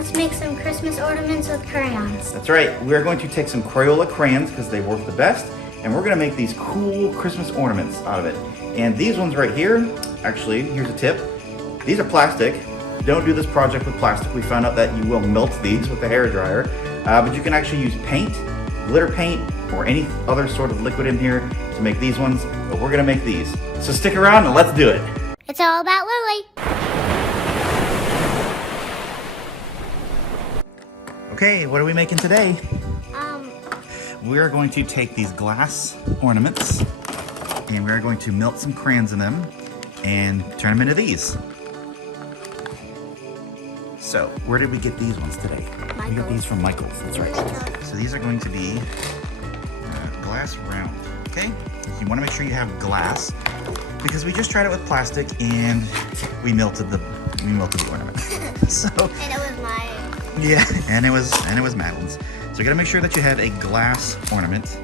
Let's make some Christmas ornaments with crayons. That's right. We're going to take some Crayola crayons because they work the best, and we're going to make these cool Christmas ornaments out of it. And these ones right here, actually, here's a tip. These are plastic. Don't do this project with plastic. We found out that you will melt these with the hairdryer. But you can actually use paint, glitter paint, or any other sort of liquid in here to make these ones. But we're going to make these. So stick around and let's do it. It's all about Lily. Okay, what are we making today? We're going to take these glass ornaments and we're going to melt some crayons in them and turn them into these. So, where did we get these ones today? We got these from Michael's, that's right. So these are going to be glass round, okay? You want to make sure you have glass because we just tried it with plastic and we melted the ornament. So, And it was mine. yeah, and it was Madeline's. So you gotta make sure that you have a glass ornament.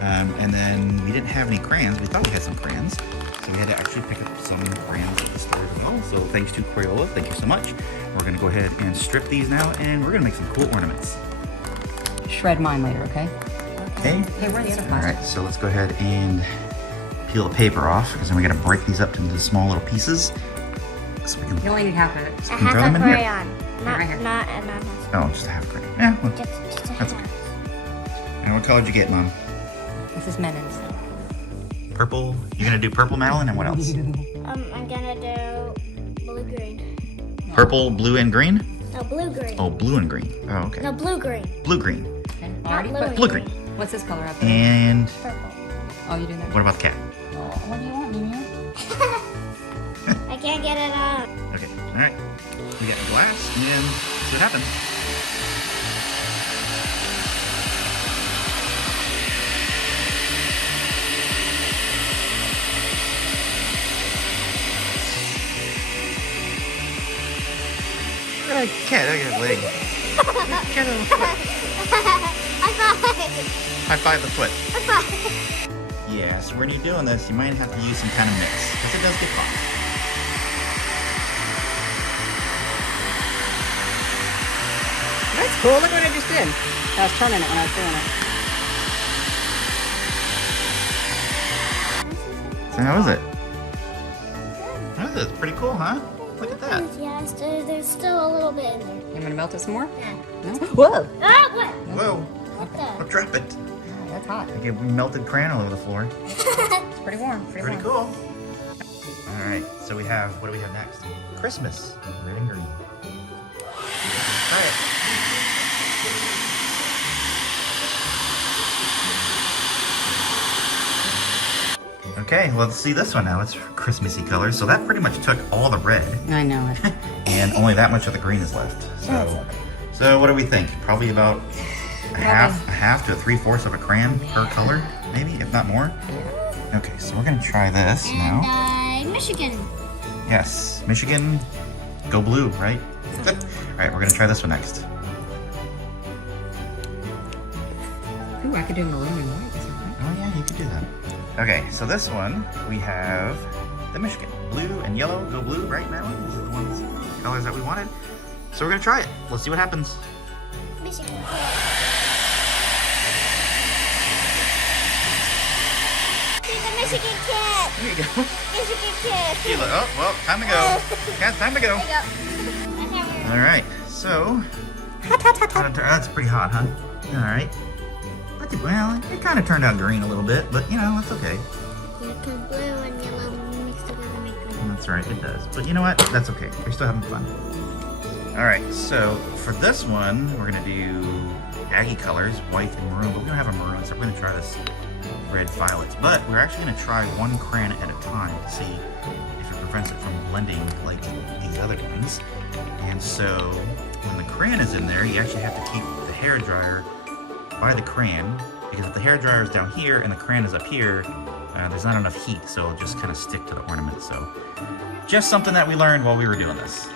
And then we didn't have any crayons. We thought we had some crayons. So we had to actually pick up some crayons at the store as well. So thanks to Crayola, thank you so much. We're gonna go ahead and strip these now and we're gonna make some cool ornaments. Shred mine later, okay? Okay. Hey, where are the other All plastic? right, so let's go ahead and peel the paper off because then we gotta break these up into small little pieces. So we can, You only need half of it. A throw half them a in here. crayon. Not, Right here. not oh, just a half crayon. Yeah, well, just a That's half. and what color did you get, Mom? This is Menin's. Purple. You're gonna do purple, Madeline, and what else? I'm gonna do blue-green. Purple, blue, and green? No, blue-green. Oh, blue and green. Oh, okay. No, blue-green. Blue-green. Okay. Not Already blue put. and Blue green. What's this color up there? And Purple. Oh, you do that. what about the cat? Oh, what do you want, Mimi? I can't get it on. Okay, all right. We got glass, and see what happens. Cat, I got a leg. Cat on the foot. High five the foot. Yeah, so when you're doing this, you might have to use some kind of mix, because it does get hot. That's cool. Look what I just did. I was turning it when I was doing it. So how is it? How is it? It's pretty cool, huh? Look at that. Yeah, there's still a little bit in there. You want me to melt it some more? Yeah. No? Whoa! Ah, what? Whoa, What the? don't drop it. Oh, that's hot. Okay, we melted crayon all over the floor. It's pretty warm. Pretty cool. All right, so we have, what do we have next? Christmas, red and green. Try it. Okay, well, let's see this one now. It's Christmassy colors. So that pretty much took all the red, I know it. and only that much of the green is left. So what do we think? Probably about a half to a 3/4 of a crayon per color, maybe, if not more. Okay, so we're gonna try this now. And Michigan. Yes, Michigan, go blue, right? All right, we're gonna try this one next. Ooh, I could do maroon and white or something. Oh yeah, you could do that. Okay, so this one, we have the Michigan. Blue and yellow, go blue, right, Madeline? Those are the ones, colors that we wanted. So we're gonna try it. Let's see what happens. Michigan. See the Michigan cat. Here you go. Michigan cat. You look, oh, well, time to go. Cat, time to go. There you go. All right, so. That's pretty hot, huh? All right. Well, it kind of turned out green a little bit, but you know, it's okay. Because blue and yellow mixed together make green. That's right, it does. But you know what? That's okay. We're still having fun. All right, so for this one, we're gonna do Aggie colors, white and maroon, but we don't have a maroon, so we're gonna try this red violets. But we're actually gonna try one crayon at a time to see if it prevents it from blending like these other ones. And so when the crayon is in there, you actually have to keep the hairdryer by the crayon, because if the hairdryer is down here and the crayon is up here, there's not enough heat, so it'll just kind of stick to the ornament. So just something that we learned while we were doing this.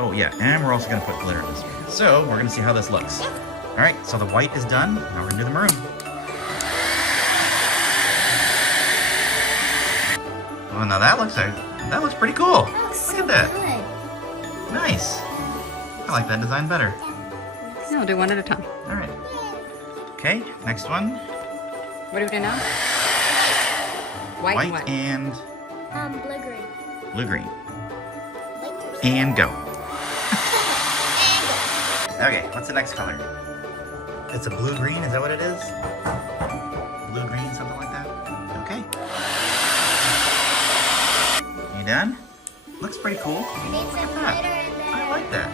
Oh yeah, and we're also gonna put glitter in this one. So we're gonna see how this looks. All right, so the white is done. Now we're gonna do the maroon. Oh, now that looks pretty cool. Look at that. Good. Nice. I like that design better. No, we'll do one at a time. All right. Okay, next one. What do we do now? White and what? And Blue-green. blue-green. And go. Okay, what's the next color? It's a blue-green, is that what it is? Blue-green, something like that? Okay. You done? Looks pretty cool. I need some Look at glitter that. in there. I like that.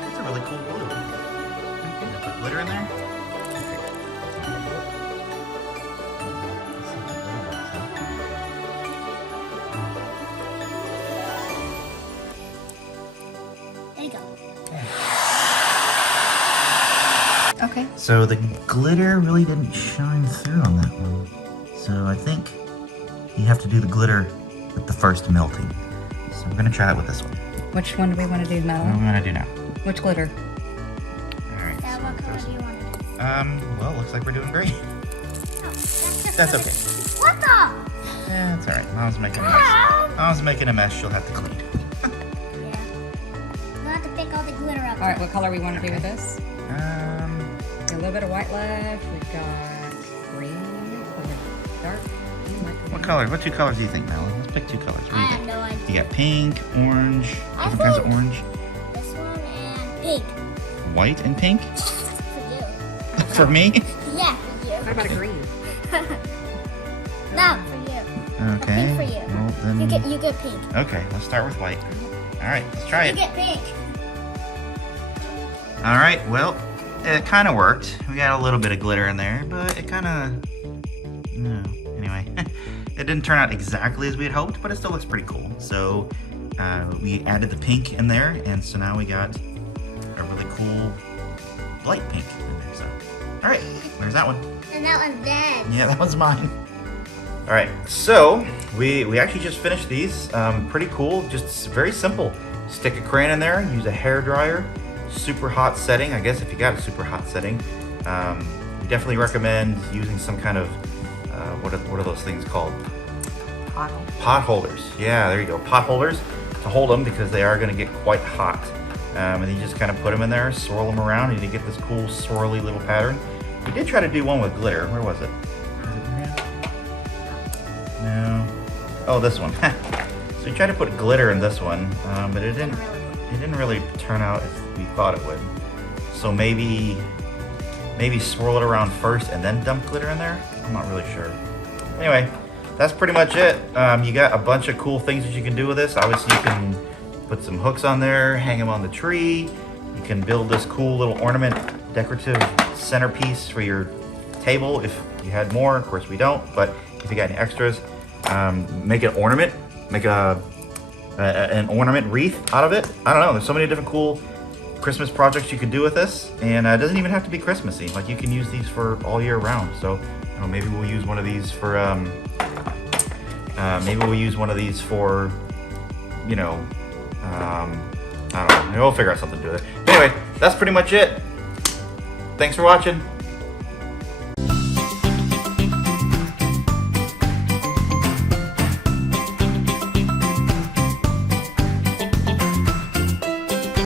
That's a really cool blue. Okay, put glitter in there. There you go. Okay. So the glitter really didn't shine through on that one. So I think you have to do the glitter with the first melting. So we're gonna try it with this one. Which one do we want to do What now? am I gonna do now? Which glitter? Alright. Now, what color do you want to do? Well, looks like we're doing great. Oh, That's okay. What the? Yeah, that's alright. Mom's making a mess. Mom's making a mess, she'll have to clean. Yeah. We'll have to pick all the glitter up. All right, what color we want to do with this? Um, A little bit of white left. We've got green, dark. what color? What two colors do you think, Malin? Let's pick two colors. What do I you have think? no idea. You got pink, orange, I different kinds of think- orange. This one and pink. White and pink? For you. For me? Yeah, for you. What about a green? No, for you. Okay. Pink for you. Well, then... You get pink. Okay, let's start with white. Alright, let's try You it. get pink. Alright, well, it kind of worked. We got a little bit of glitter in there, but it kind of... No, anyway. It didn't turn out exactly as we had hoped, but it still looks pretty cool. So, we added the pink in there, and so now we got a really cool light pink in there. So, alright, there's that one. And that one's dead. Yeah, that was mine. All right, so we actually just finished these. Pretty cool, just very simple. Stick a crayon in there, use a hair dryer, super hot setting. I guess if you got a super hot setting, we definitely recommend using some kind of what are those things called? Pot holders. Yeah, there you go. Pot holders to hold them because they are going to get quite hot. And you just kind of put them in there, swirl them around, and you get this cool swirly little pattern. We did try to do one with glitter. Where was it? Was it here? No. Oh, this one. So we tried to put glitter in this one, but it didn't really turn out as we thought it would. So maybe swirl it around first and then dump glitter in there. I'm not really sure. Anyway, that's pretty much it. You got a bunch of cool things that you can do with this. Obviously, you can put some hooks on there, hang them on the tree. You can build this cool little ornament, decorative centerpiece for your table if you had more. Of course, we don't, but if you got any extras, make an ornament, make an ornament wreath out of it. I don't know. There's so many different cool Christmas projects you could do with this, and it doesn't even have to be Christmassy. Like you can use these for all year round. So maybe we'll use one of these for I don't know. Maybe we'll figure out something to do with it. Anyway, that's pretty much it. Thanks for watching.